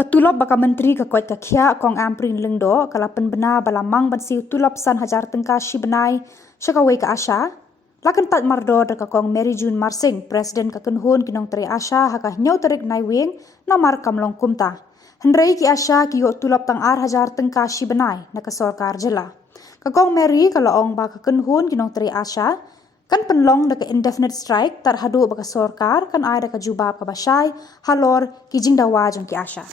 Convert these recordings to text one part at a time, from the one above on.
Katulop baka menteri kakuat kakia kong amprin lengdo kalapan bena balamang bansiu tulop san hajar tengka shibenai syakawai ka asya lakan pat mardo daka kong Mary June Marsing presiden kakenhun kinong teri asya haka nyau terik naiwing namar kamlong kumta hendrai ki asya ki yo tulop tang ar hajar tengka shibenai naka sorkar jela kakong Mary kalaong baka kenhun kinong teri asya kan penlong daka indefinite strike tarhadu baka sorkar kan ay daka jubab ka basay halor ki jingdawa jong ki asya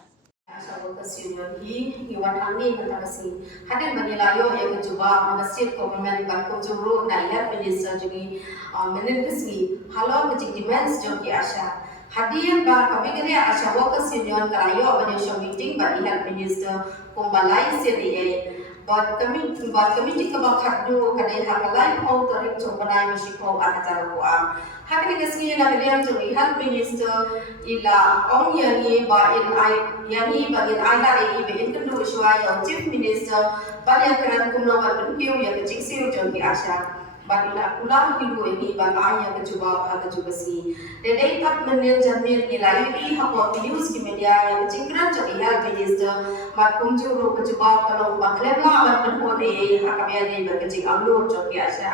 Iwan Hani mentasi hadir bagi layo yang mencoba masjid komen bangku juru nayat minister juga menentusi halau kecik dimens joki asya hadir bah kami kini asya workers union kalayo bagi show meeting bagi health minister kumbalai CDA buat kami di kebakat du kadai hakalai mau tarik coba masiko acara kuam hakni kesini nak dia jadi health minister ila ong yani ba in ai yani bagi ai dari ibe kedua suaya chief minister bagi keran kumno berpiu yang kecik siu jadi asya bagi nak ulang kedua ini bagi ai yang kecuba si dedai tak menjamin ila ini hako news di media yang kecik keran jadi health minister mat kumjuru kecuba kalau baklem lah berponi hakabia ni berkecik amlur jadi asya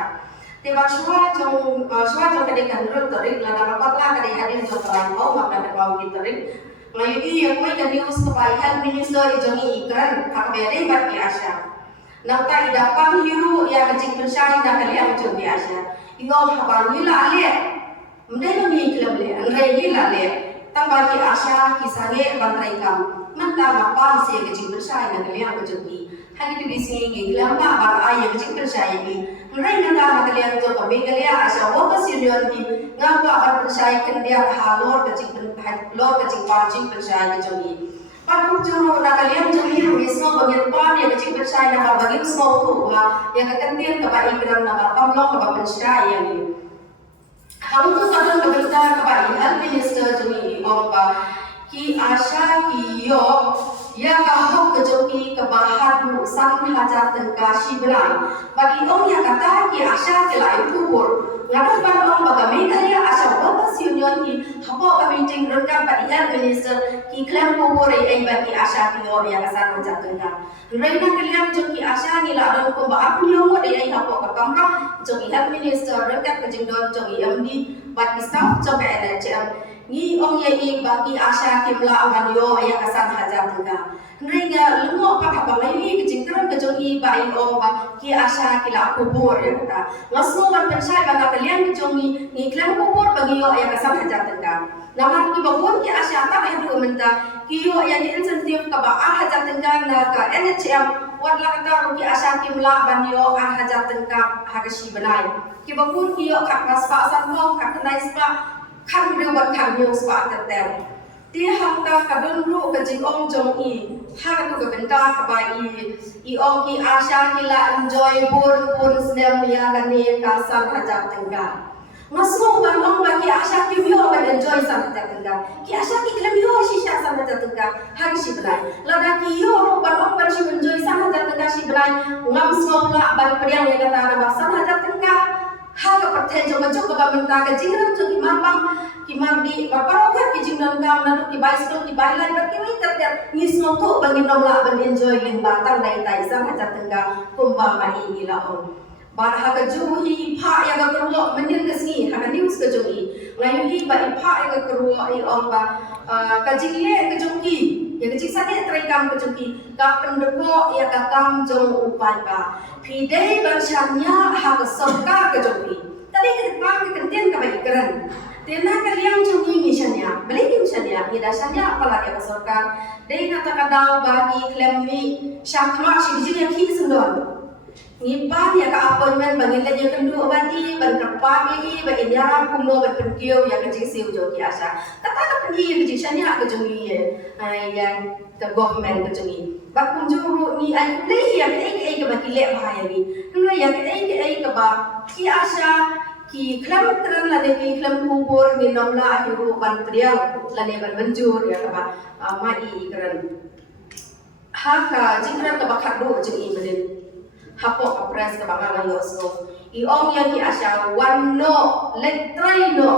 tiba suara jong kadang kanrul terik lada kapatlah kadang hadir jong lain mau makna berbau terik melalui yang mai dan news kebayan minister ijongi ikran hakbere bagi asya nata idapang hiru ya kecik persai dah kali yang jong asya ingau haban wila ale mendai ni iklam le anrai wila le tambah asya kisahnya bantrai kam menta mapan se kecik persai dah kali yang jong hagi di sini iklam ba ba ay kecik persai ni Mereka nak kalian tu kami kalian asal workers union ni ngaku akan percaya kendia halor kecik pancing percaya kecik. Pak juru nak kalian jadi risau bagian pan yang kecik percaya nak bagian semua tu yang kekendian kepada ikram nak kamlong kepada percaya ni. Kamu tu kadang berita kepada health minister jadi apa ki asya ki yo ya kahok kejoki kebahat sang hajar tengka shibrai bagi ong ya kata ki asya ke lai kubur ngatas bandong bagami kali asya workers union ki hapo ka meeting rengkap bagi health minister ki klaim kubur ai bagi asya ki yo ya kasan hajar tengka reina kalian joki asya ni la dong ko ba apni yo ai hapo ka kamra joki health minister rengkap ke jingdon joki MD bagi staff joki NHM ni ong ye bagi asya kimla aman yo ya kasan hajar tengka Nega lengo apa apa ini kejingkran kejongi bai ong ba ki asya kila kubur ya kata ngasno wan pensai bana kalian kejongi ni klan kubur bagi yo ya kasan hajar tengka nama ki babun ki asya ta ba du menta ki yo ya di insentif ka ba hajar tengka na ka NHM wat la kata ki asya kimla ban yo hajar tengka hagashi benai ki babun ki yo ka paspa san mo ka kenai spa kan rewan kan yo spa tetel dia hangka kadun ru ke jing jong i ha tu ke benta ka ba i ong ki asya kila enjoy pun snem ya kani ka san hajar tengga masuk ban ong ba ki asya ki yo ban enjoy san hajar tengga ki asya ki klam yo shisha san hajar tengga ha si belai lada ki yo ro ban ong ban si enjoy san hajar tengga si belai ngam som la ban priang ya kata na san hajar tengga ha ka perten jong jong ka benta ka jingram jong imam Kimardi bapak orang kijing dan kau nanti ki bicycle ki bailai bagi ni tertiap ni semua bagi nomla ban enjoy ling batang nai tai sang hajar tengga kumba mani gila on bar haga juhi pha ya ga kerwo menin kesni haga news ke juhi layu hi ba pha ya ga kerwo I on ba kajing le ke juhi ya kecik sane trekam ke juhi ka pendeko ya ka kam jong upai ba pidai ban syanya haga sorka ke juhi tadi ke depan ke kentian ka ba ikran Tena kalian cungi misalnya, beli misalnya, ini dasarnya apalagi ke sorkan. Dia kata kadang bagi klaim ni syakma sih yang kita sendon. Nipan ya ke appointment bagi lagi kedua bagi berkepan ini, bagi dia kuno berpergiu yang kecil siu joki asa. Kata apa ni yang kecil sana ke cungi yang ke government ke cungi. Bakun juru ni ay kulih yang ke bagi lek bahaya ni. Nuna yang ke bah ki asa ki klam kran la ki klam kubur ni nomla hiru ban priang la ne ban banjur ya ka mai kran haka jingran ka bakhat do jing i melin hapo ka press ka banga yo so I ong yang ki asya wanno letrai no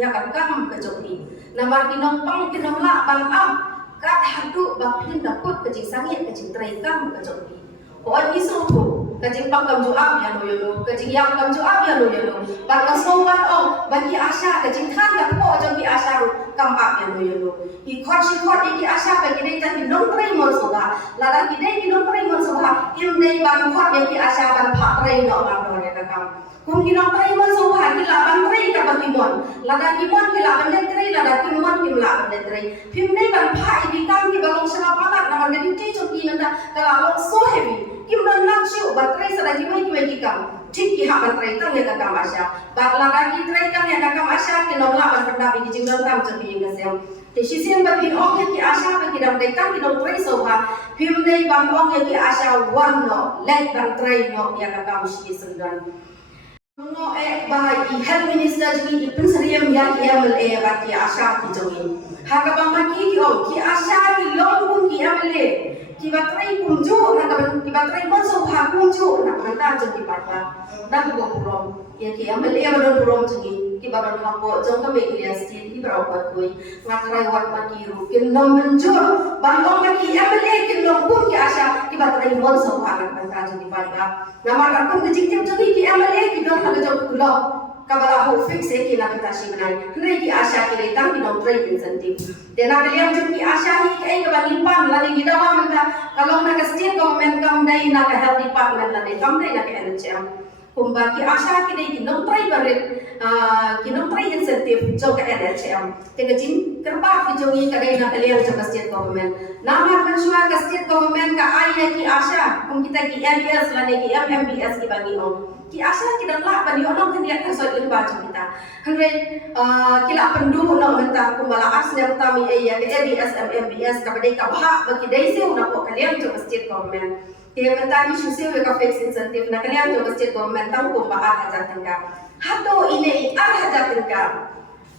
ya ka kam ka joki nama ki nong pang ki nomla ban am kat hadu bakin dapat kecing sangit kecing terikam kejoki Pokok isu tu, kecing pakam juab ya no, kecing yang kam juab ya no, bakal sowan bagi Asha kecing kan kat po joki Asha kam up ya no, ikot iki Asha bagi dai tan non trai mon soba, lada kidai ki non trai mon soba, im dai ban kot ya ki Asha ban pak trai no ma no ya kam. Kung kinong trai mon soba ki la ban trai ka bagi mon, lada ki mon ki la ban trai, lada ki mon ki la ban trai. Pim dai ban pak iki kam ki balong sa palat na ban dai joki nanda kala so heavy. Kim dan langsung baterai selagi mai kam ठीक की हाँ बंतरे तंग ये काम आशा बागला की ट्राई तंग ये काम आशा के नौला बन पड़ता भी जिंग दम तम चली ये गसेम ते शिशियन बगी ओंग ये की आशा पे की दम ट्राई तंग की दम ट्राई सोहा फिर नहीं बन ओंग ये की आशा वन नो लेट बन ट्राई नो ये काम शिशियन सुंदर नो एक बाई हेल्थ मिनिस्टर जी की प्रिंसिपल या की एमएलए बाकी आशा की जोगी हाँ का बंगा की आशा की लोग की MLA ki baterai kunju nak ki baterai masuk ha kunju nak hantar jadi patah nak go purom ya ki amal ya badon purom jadi ki badon hapo jong ka me klias ki berapa koi ngatarai wat makiru kin nom menjur bandong ki amal kin nom pun ki asha ki baterai masuk ha nak hantar jadi patah nama kan pun kecik jadi ki amal ki dong ka jong kulo kabala ho fix ki nak tashi banai hnai ki asha ki letang ki nom trai incentive dena kalian jom ki asha hi kai ka bangin pan la ni dawa menta kalau nak state government kam dai nak health department la dai kam dai nak NHM kumba ki asha ki dai ki nom trai barit ki nom trai incentive jom ka NHM te ka jin kerba ki jom ka dai nak kalian jom state government nama mansua ka state government ka ai ki asha kum kita ki MBS la ni ki MMBS ki bangi on ki asal kita lah bani orang kan dia kan soal lebih baca kita. Hangre kila pendu no menta kumala asnya tami ya ke ABS MBS kabadai kabha bagi dai se una ko kalian to state government. Dia menta ni susi we ka fix incentive na kalian to state government tang ko bahar hajar tengka. Hato ini ar hajar tengka.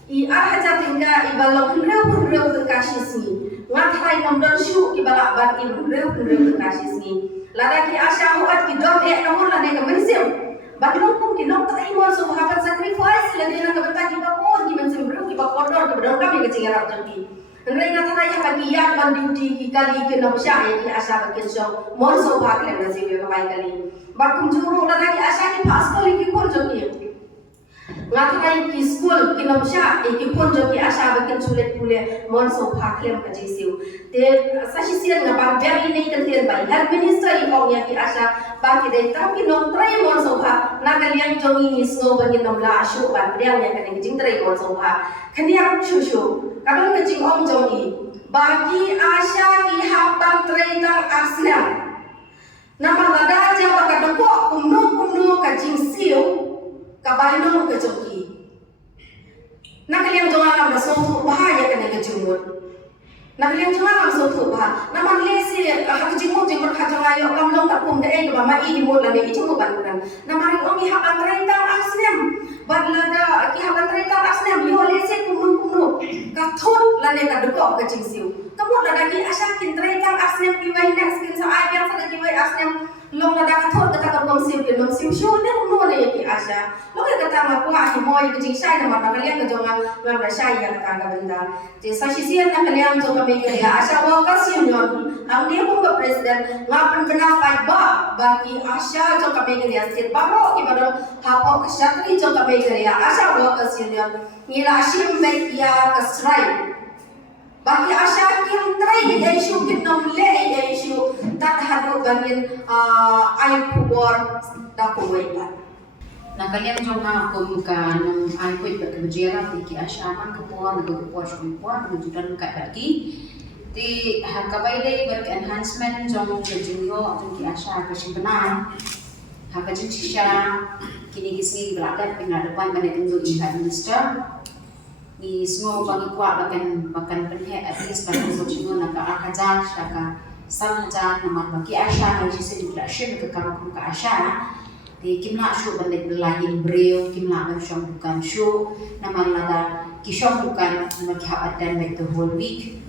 Ar hajar tengka ibalong reu tengka sisni. Ngathai nomdon syu ibala ban reu tengka sisni. Lada ki asya huat ki dom nomor la ne ka mensim. Bagong kung kinong try mo so hapat sacrifice lagi na kabata ki bakon ki mensim bro ki bakodor ki bedon kami ke cingarap jati. Ngai ngata na ya bagi yan ban duty ki kali ki no sya ki asa bakin so mon so bhag le na siwe bai kali. Bakum juru la ki asa ki pas kali ki kon jati. Ngata ki school ki no sya ki kon jati asa bakin sulit pule mon so bhag le ka jisiu. Te sashi sian na ban very nei kan tian bai health minister i ong ya ki asa bagi dai tapi nom trai mon soha nagalian jongi ni snow bani nom la shu ban priang ya kan jing trai mon soha khaniak shu kadang ke jing ong jongi bagi asya ki hapan trai tang aslam nama lada ja baka doko kumno ka jing siu ka bai nom ke jongi nagalian jonga nam so bahaya kan ke jingmut Nagalian cuma langsung tuh bah, nama lesi hak jenguk kacang ayo kamlong tak pun deh mama ini mau lagi itu mau bantuan. Nama hari omi hak antretan asnem, badlada ki hak antretan asnem, yo lesi kuno kathon lane kadukok kacing siu. Kamu lagi asal kintretan asnem kiwai next kin sa ay yang sa kiwai asnem long lada kathon kata kong siu kin long siu shu ne kuno ne ki asa. Lo kata maku ahi moy kacing sai nama nagalian kejongan ngan sai yang kata benda. Jadi sasian nagalian jongan ya Asha Workers Union ang dia pun presiden ngapan pendapat bagi Asha jong kami ya state baro ki badon hapo kshatri jong kami ya Asha Workers Union nila asim baik ya ke strike bagi Asha kim trai ya isu kinom le ya isu tak hadu bangin ayu kubor dakuwaitan. Nah kalian coba kumkan ay kuit berkerja di Asha man kepuan kejudan kat bagi di hakabai dai ber enhancement jong kejingro atau ki Asha kesimpenan hakajin sisha kini kisni belakang penghadapan pada tentu ihat minister di semua bagi kuat bahkan penhe at least pada kejingro naka akajar saka sangajar nama bagi Asha haji sedikit asyik ke kamu ke Asha di kimla shu bandai lain breu kimla ban shom bukan shu nama lada kishom bukan nama kihabat dan back the whole week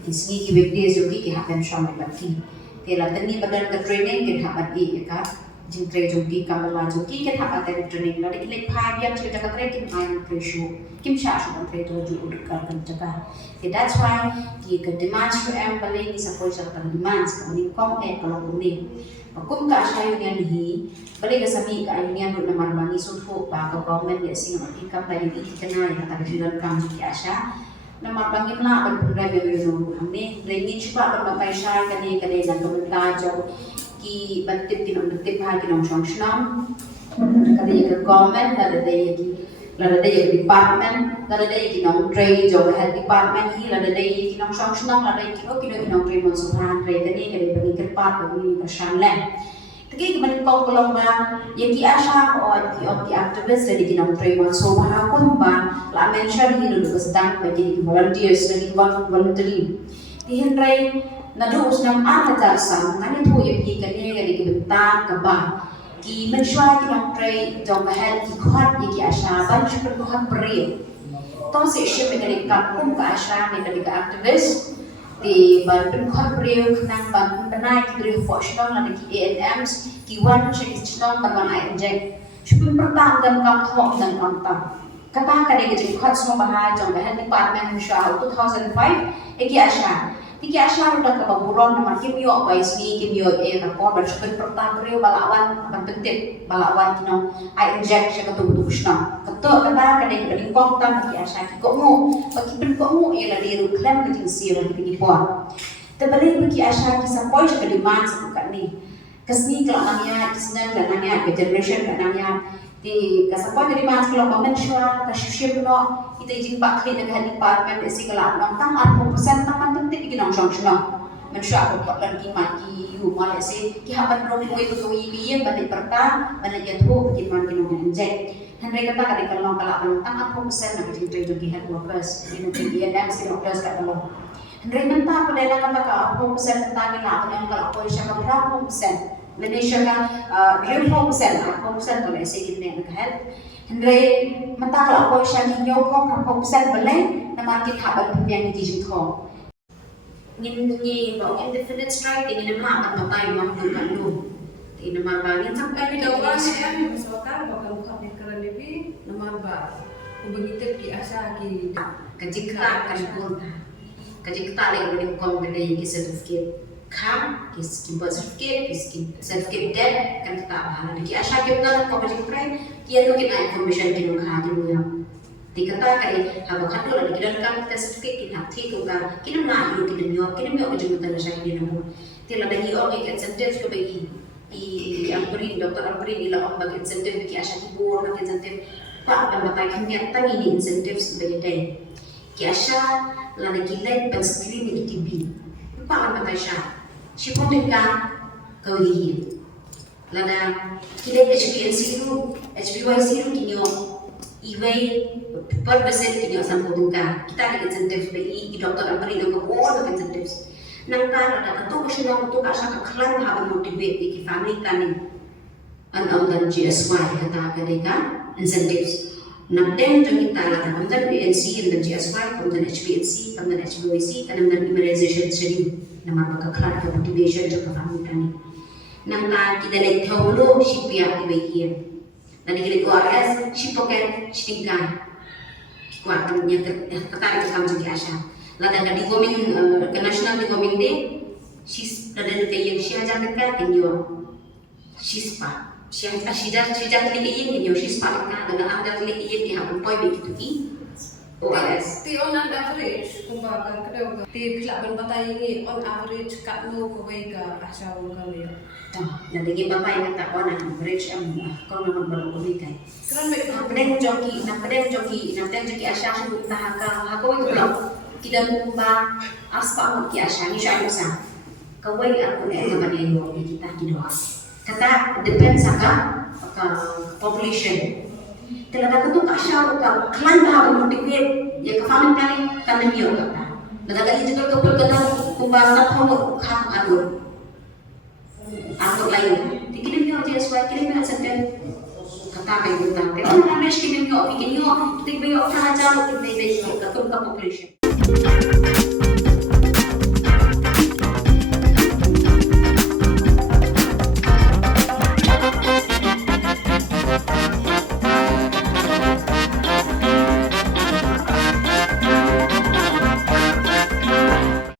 kisni ki weekdays jogi kihaban shom baki tela tani badan ke training kihabat i ka jingtre jogi kamala jogi ke thak ate training la dikle phai biam chile jaka tre kim iron ratio kim sha shu kan tre to ju udkar kan jaka. That's why ki ke demands for employee ni sa poisa kan demands ka ni kom kalau ni kum ka asha union hi balik ka sami ka union na marbangi sutho pa ka government ya singa ikam la ni kana ya ta jiran kam ki asha na marbangi mla ban pura be yo hamne rengi chupa ban pa isha kane kane na kamla jo ki battip tinam battip ha kinam shamshnam kade ye government la de ye ki la de ye department la de ye kinam trade jo health department hi la de ye kinam shamshnam la de ki o kinam trade mon subhan trade kane kade bani ke part bani ka shamlan tege ki ban kong kolong ba ye ki asha o ki activist la de kinam trade mon subhan ko ba la mention hi lu ka sedang ba jadi volunteers la di voluntary di hendrai na dos nam ahajar sam ngani thu ye pi kane kade ki benta ka ba ki menshwa ki nam tray jong ka hel ki khat ye ki asha ban chuper ko hat pri to se she me kade ka kum ka asha ne kade ka activist di ban pen khat pri nang ban banai ki dri fo shnong na ki ANMs ki wan che ki shnong ban ban ai inject chuper pertang dan kam thok dan kam ta kata kade ki khat smo bahai jong ka hel department menshwa 2005 e ki asha Tiki asya udah ke baburon nama kimio baisni kimio na ko ban shukun pertang reu balawan ban pentit balawan kino I inject sya katu butu kusna katu kata kade kade kong tam ki asya ki komu bagi pen komu la diru klan ke siro di pini po tabali bagi asya ki sa poi sya kade man sa ka ni kasni kala namanya kisna kala namanya ke generation kala namanya di kasapoi kade man kala komen shwa ka shushe no ita ijin pakli na kahit department isi kala ang tamat mo persen tamat penting ikinang syangsya manusia ko lan ki mati yu mala isi ki haban ro ko itu ko yi balik perta balik ya tu ki man ki no inject henry kata kali kalau kala ang tamat mo persen na ki trade ki head workers ino ki DNM si workers ka talo henry menta ko dela kata ka mo persen tani la ang kala ko siya ka mo persen Malaysia ka real 4% 4% to isi ki ne ka head Henry mata kalau aku siya ninyo ko kapag balik na market habang pumiyang di jing ko. Ngin indefinite strike tingin naman ang matay mamdukan do. Tingin naman ba ngin sampai ni daw ba siya misalkan bakal kami kerana lebih naman ba begitu pi asa ki kajikta kan pun kajikta lagi ni kon gede ki certificate kam ki birth certificate ki certificate debt kan kita bahala ki asa ki na ko bajik pre kian ko kita information kinu kha kinu ya dikata kali haba khatu la kidan kam kita certificate kin hak thi ko ga kinu na ilu kinu myo bajik mutan sa kinu no tila dagi o ki incentive ko bagi i ampuri doktor ampuri ila om bagi incentive ki asa ki bor bagi incentive pa ban batai kini tangi ni incentives bagi dai ki asa la nakilai ban screen ni TB pa ban batai sha Shipotika kawihin. Lada kita HPNC itu, HPYC itu kinyo iway per persen kinyo sampudungka. Kita ada insentif dari dokter amperi do ko all the incentives. Nang ta ada kato ko siya ko ka sa kaklan habang motivate ki family kani. An dan GSY kata kadeka incentives. Nagden to kita la kamdan PNC dan GSY kamdan HPNC kamdan HPYC kamdan immunization schedule. Nama kaklan ka motivation jo ka family kani. Nang ta kita le tholo shipya iway Nanti kita keluar shipoket shitingkan kuatan yang tertarik ke kamu jadi asal. Lalu ada di coming ke national di coming day, shis ada di kayak shia jangan dekat kenyo shispa. Shia tadi kayak kenyo shispa dekat dengan ada tadi kayak di hapun poi begitu ki. ORS. The on average, kumbaga kada ti klaban batay ni on average katlo ko way ka asawa kami. Nanti kita pakai kata on average kalau naman baru kulikai. Karon may Napeden joki asya sa tahaka hakaw ito lang kita mumba aspa mo ki asya ni siya sa kaway ako na ito maniyo kita ginawa kata depends sa population talaga ko to asya ka klan ba mo motivate ya ka family planning kanamiyo kata nagagali juga ko kata kumba sa pomo kham ano ako lain dikirim yo just why kirim yo sa kata kayak gitu. Kalau kami sih kita nggak bikin yuk, kita bikin yuk saja, kita bikin yuk, kita population.